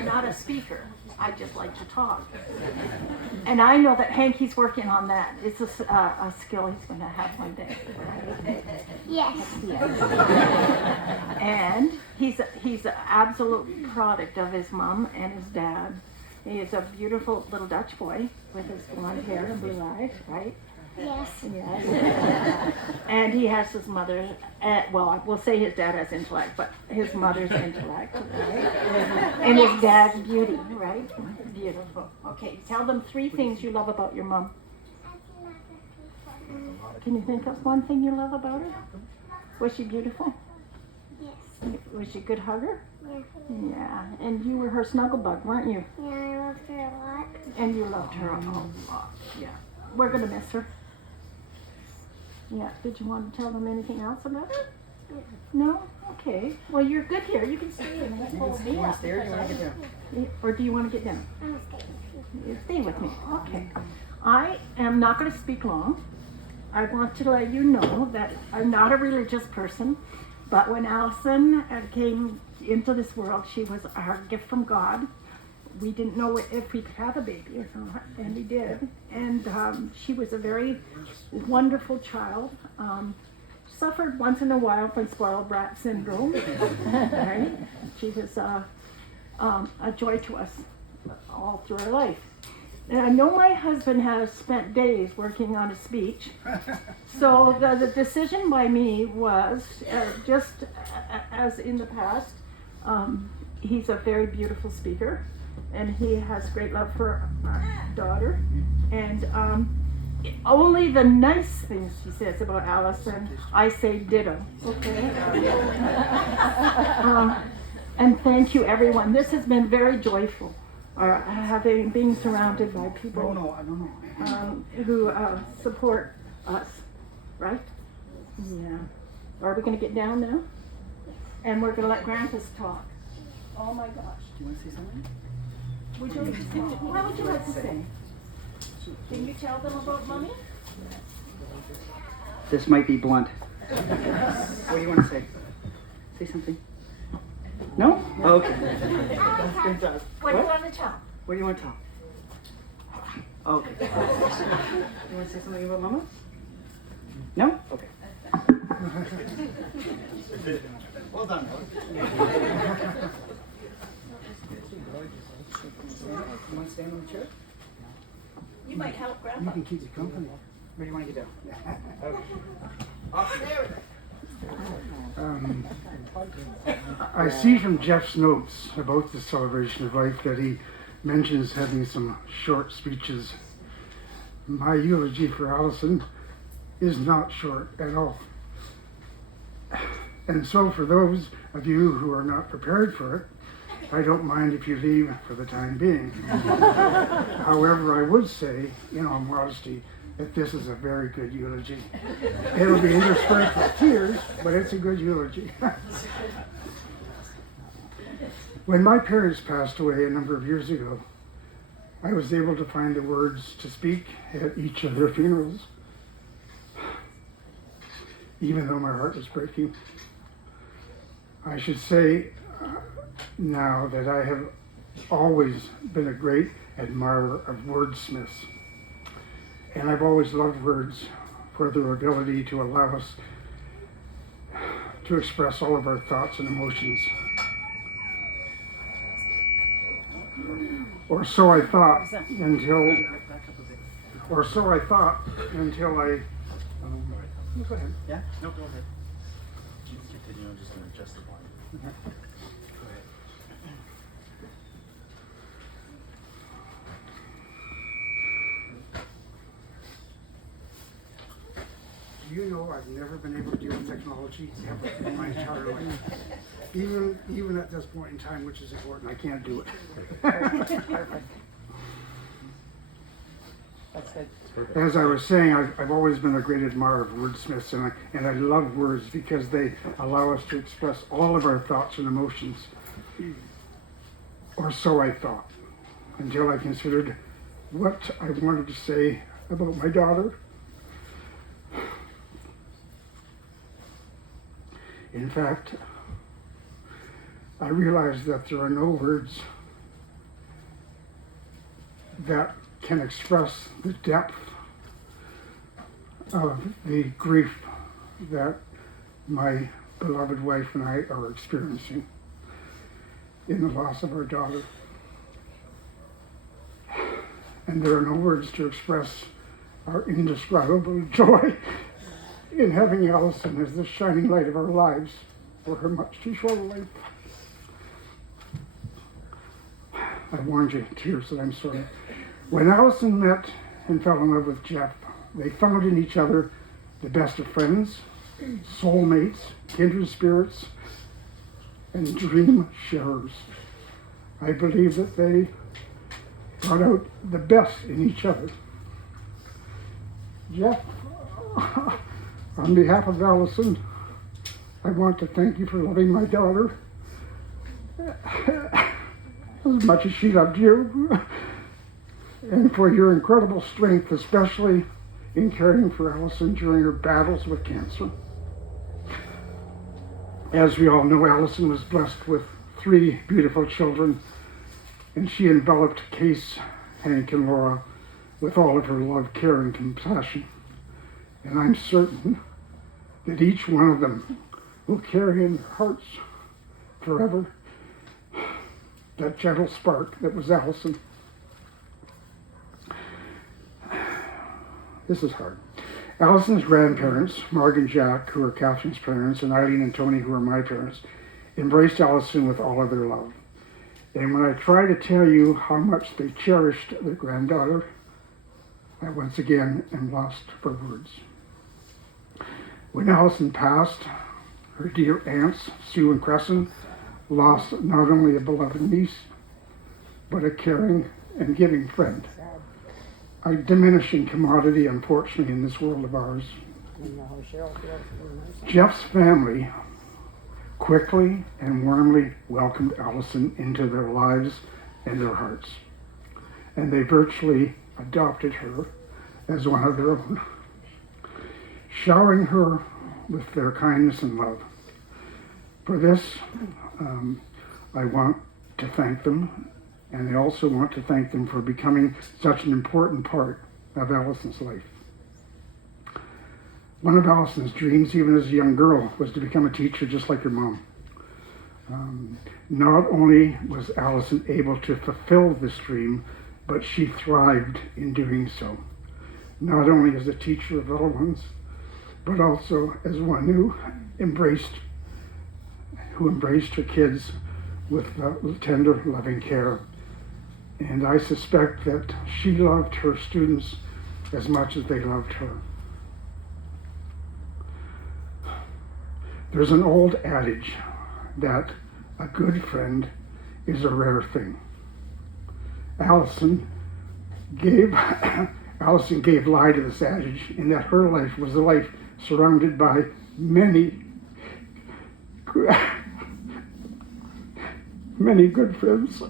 I'm not a speaker. I just like to talk. And I know that Hanky's working on that. It's a skill he's going to have one day. Right? Yes. And he's an absolute product of his mom and his dad. He is a beautiful little Dutch boy with his blonde hair and blue eyes, right? Yes. Yes. And he has his mother, well, we'll say his dad has intellect, but his mother's intellect, right? And his dad's beauty, right? Beautiful. Okay, tell them 3 things you love about your mom. Can you think of one thing you love about her? Was she beautiful? Yes. Was she a good hugger? Yeah. Yeah, and you were her snuggle bug, weren't you? Yeah, I loved her a lot. And you loved her a lot, yeah. We're going to miss her. Yeah, did you want to tell them anything else about her? No? Okay. Well, you're good here. You can stay and hold me up. Stay or do you want to get down? Or do you want to get down? I'm gonna stay with you. You stay with me. Okay. I am not going to speak long. I want to let you know that I'm not a religious person, but when Allyson came into this world, she was our gift from God. We didn't know if we could have a baby or not, and we did. And she was a very wonderful child. Suffered once in a while from spoiled brat syndrome. Right? She was a joy to us all through her life. And I know my husband has spent days working on a speech. So the decision by me was, just as in the past, he's a very beautiful speaker. And he has great love for our daughter. And only the nice things she says about Allyson, I say ditto. Okay? And thank you, everyone. This has been very joyful. Being surrounded by people who support us, right? Yeah. Are we going to get down now? And we're going to let Grandpas talk. Oh my gosh. Do you want to say something? What would you like to say? Can you tell them about Mommy? This might be blunt. What do you want to say? Say something. No? Oh, okay. What do you want to tell? What do you want to tell? Okay. You want to say something about Mama? No? Okay. Well done. You want to stand on the chair? You might help You Grandpa. can keep me company. Where do you want to get down? Okay. I see from Jeff's notes about the celebration of life that he mentions having some short speeches. My eulogy for Allyson is not short at all. And so for those of you who are not prepared for it, I don't mind if you leave for the time being. However, I would say, in all modesty, that this is a very good eulogy. It'll be interspersed with tears, but it's a good eulogy. When my parents passed away a number of years ago, I was able to find the words to speak at each of their funerals, even though my heart was breaking. I should say now that I have always been a great admirer of wordsmiths. And I've always loved words for their ability to allow us to express all of our thoughts and emotions. Or so I thought until I. Go ahead. Yeah? No, go ahead. Continue. I'm just going to adjust the volume. Do you know I've never been able to deal with technology ever in my entire life? Even at this point in time, which is important, I can't do it. That's it. As I was saying, I've always been a great admirer of wordsmiths, and I love words because they allow us to express all of our thoughts and emotions. Or so I thought, until I considered what I wanted to say about my daughter. In fact, I realized that there are no words that can express the depth of the grief that my beloved wife and I are experiencing in the loss of our daughter. And there are no words to express our indescribable joy in having Allyson as the shining light of our lives for her much too short a life. I warned you, tears, that I'm sorry. When Allyson met and fell in love with Jeff, they found in each other the best of friends, soulmates, kindred spirits, and dream sharers. I believe that they brought out the best in each other. Jeff, on behalf of Allyson, I want to thank you for loving my daughter as much as she loved you, and for your incredible strength, especially in caring for Allyson during her battles with cancer. As we all know, Allyson was blessed with 3 beautiful children, and she enveloped Case, Hank, and Laura with all of her love, care, and compassion. And I'm certain that each one of them will carry in their hearts forever that gentle spark that was Allyson. This is hard. Allyson's grandparents, Marg and Jack, who are Catherine's parents, and Eileen and Tony, who are my parents, embraced Allyson with all of their love. And when I try to tell you how much they cherished their granddaughter, I once again am lost for words. When Allyson passed, her dear aunts, Sue and Crescent, lost not only a beloved niece, but a caring and giving friend. A diminishing commodity, unfortunately, in this world of ours. Jeff's family quickly and warmly welcomed Allyson into their lives and their hearts. And they virtually adopted her as one of their own, showering her with their kindness and love. For this, I want to thank them, and I also want to thank them for becoming such an important part of Allyson's life. One of Allyson's dreams, even as a young girl, was to become a teacher just like her mom. Not only was Allyson able to fulfill this dream, but she thrived in doing so. Not only as a teacher of little ones, but also as one who embraced her kids with tender, loving care. And I suspect that she loved her students as much as they loved her. There's an old adage that a good friend is a rare thing. Allyson gave lie to this adage in that her life was a life surrounded by many good friends.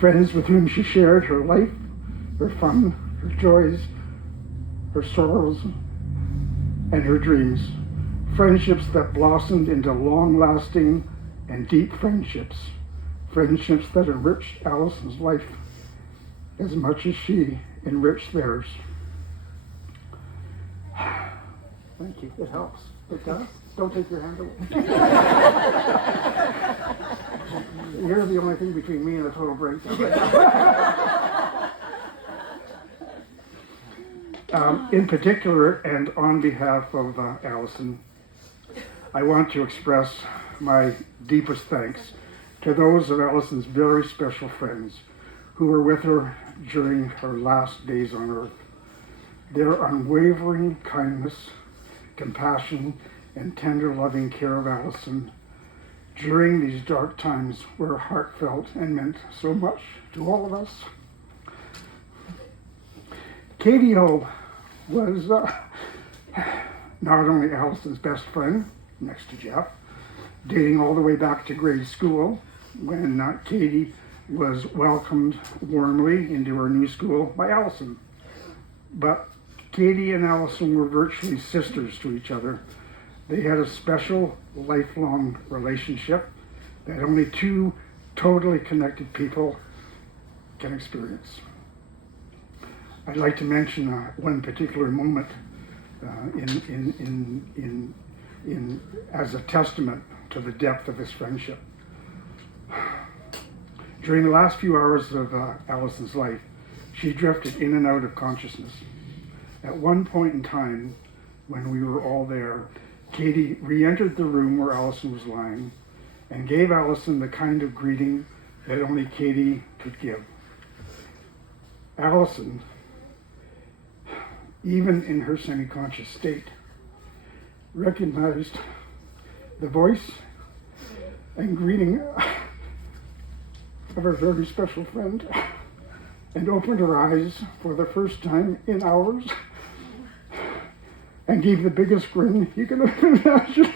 Friends with whom she shared her life, her fun, her joys, her sorrows, and her dreams. Friendships that blossomed into long-lasting and deep friendships. Friendships that enriched Allyson's life as much as she enriched theirs. Thank you. It helps. It does. Don't take your hand away. You're the only thing between me and a total breakdown. In particular, and on behalf of Allyson, I want to express my deepest thanks to those of Allyson's very special friends who were with her during her last days on earth. Their unwavering kindness, compassion, and tender loving care of Allyson during these dark times were heartfelt and meant so much to all of us. Katie O was not only Allyson's best friend, next to Jeff, dating all the way back to grade school when Katie was welcomed warmly into her new school by Allyson. But Katie and Allyson were virtually sisters to each other. They had a special lifelong relationship that only 2 totally connected people can experience. I'd like to mention one particular moment as a testament to the depth of this friendship. During the last few hours of Allyson's life, she drifted in and out of consciousness. At one point in time, when we were all there, Katie re-entered the room where Allyson was lying and gave Allyson the kind of greeting that only Katie could give. Allyson, even in her semi-conscious state, recognized the voice and greeting of her very special friend and opened her eyes for the first time in hours and gave the biggest grin you can imagine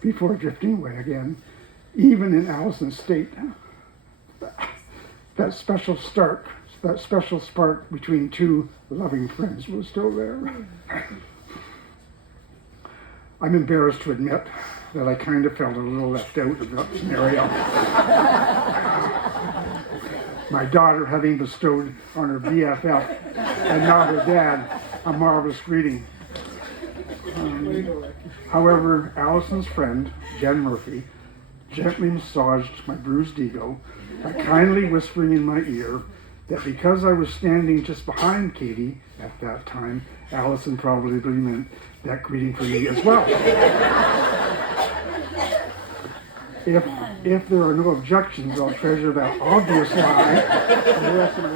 before drifting away again. Even in Allyson's state, that special spark between two loving friends was still there. I'm embarrassed to admit that I kind of felt a little left out of that scenario. My daughter having bestowed on her BFF and not her dad a marvelous greeting. However, Allyson's friend, Jen Murphy, gently massaged my bruised ego by kindly whispering in my ear that because I was standing just behind Katie at that time, Allyson probably meant that greeting for me as well. If there are no objections, I'll treasure that obvious lie for the rest of my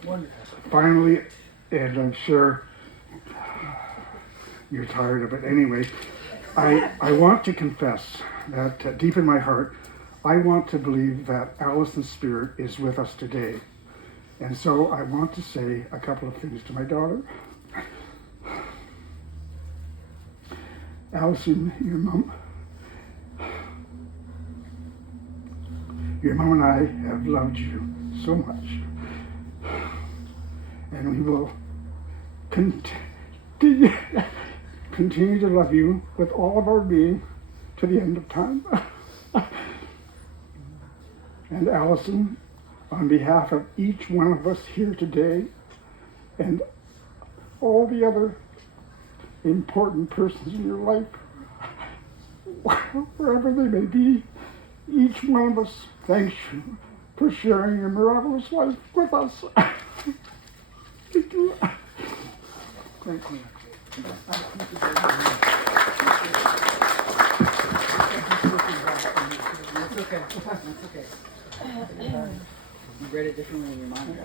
life. Finally, and I'm sure you're tired of it anyway, I want to confess that deep in my heart, I want to believe that Allyson's spirit is with us today. And so I want to say a couple of things to my daughter. Allyson, your mom and I have loved you so much. And we will continue to love you with all of our being to the end of time. And Allyson, on behalf of each one of us here today and all the other important persons in your life, wherever they may be, each one of us thanks you for sharing your marvelous life with us. Thank you. Thank you. That's okay. That's okay. You read it differently in your mind.